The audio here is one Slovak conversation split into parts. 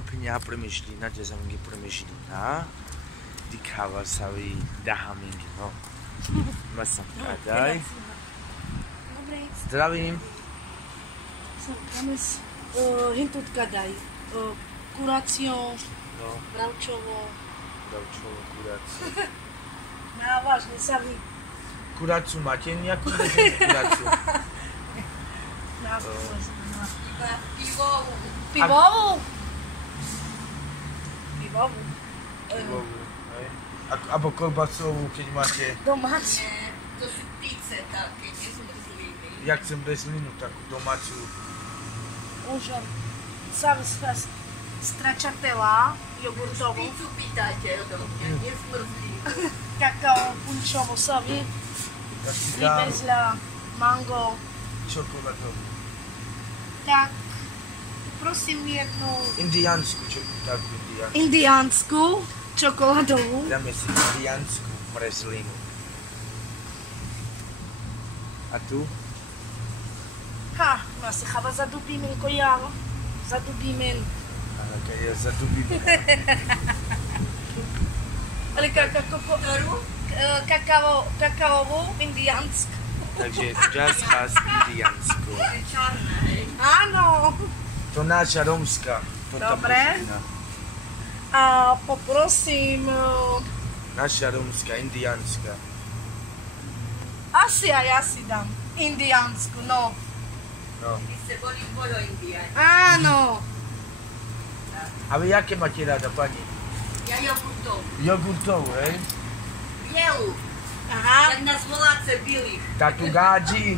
მაფინი აპრემიშლინა ჯაზამინგი პრემიშლინა დიქავა სავი დაჰამინგინო მასამ კაдай Здравим. Там тут кадай. Курацио. Браучово. Курацио. На важный сави. Курацио макения, курацио. Пивову. Або колбасову, keď máte. Domáci. To sú pice také, nezmrzliny. Jak zmrzlinu, takú domácu. Užar. Sam stracciatella, jogurtovú. Picu pýtajte odo mňa, nezmrzlinu. Kakao punčovo savi. Vyvezľa mango. Čokoládovú. Tak, prosím jednu. Indiánsku, takú indiánsku. Indiánsku, čokoládovú. Dáme si indiánsku mrzlinu. A tu? Nasi chava zadubimen kojalo. Zadubimen. Ja zadubimen. Ale kakaovú, indiánsku. Takže jazz has indiánsku. Je čarná, hej. Áno. To naša rómska. Dobre. A poprosím... Naša rómska, indiánska. Asi aj ja si dám. Indiánsku, no. No. Vy ste boli bolo indiáni. Áno. A vy jaké máte rada, pani? Ja jogurtovú. Jogurtovú, hej? Bielu. Aha. Jak nás voláce bilých. Takú gádži.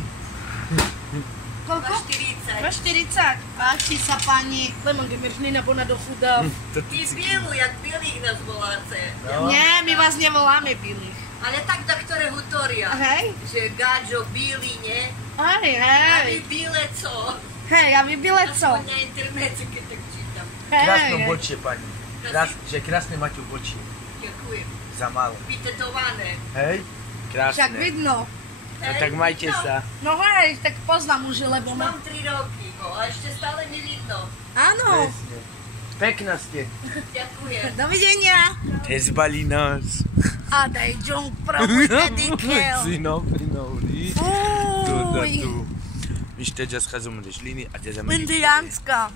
Koľko? 40. 40. Páči sa pani. Lemon gemeržnina bona do chuda. Ty bielu, jak bilých nás voláce. No. Nie, my vás nevoláme bilých. Ale tak do ktoré hutoria. Hej. Že gáďo bilý, nie? Hej, A vy hej. bíle co? Hej, a vy bileco. Aspoň na internete, keď tak čítam. Krásne Hej. bočie, pani. Že krásne máte bočie. Ďakujem. Za málo. Vytetované. Hej? Krásne. Však vidno. No tak majte sa. No hej, tak poznám už, lebo Už mám 3 roky, no a ešte stále nevidno. Áno. Presne. Pekná ste. Ďakujem. Dovidenia. Tezbali nás. A daj džong pravu dedikel. Syno, prinovli. Uj. Tu. My šteďa scházame do žliny a ťa zameniť. Indiánska.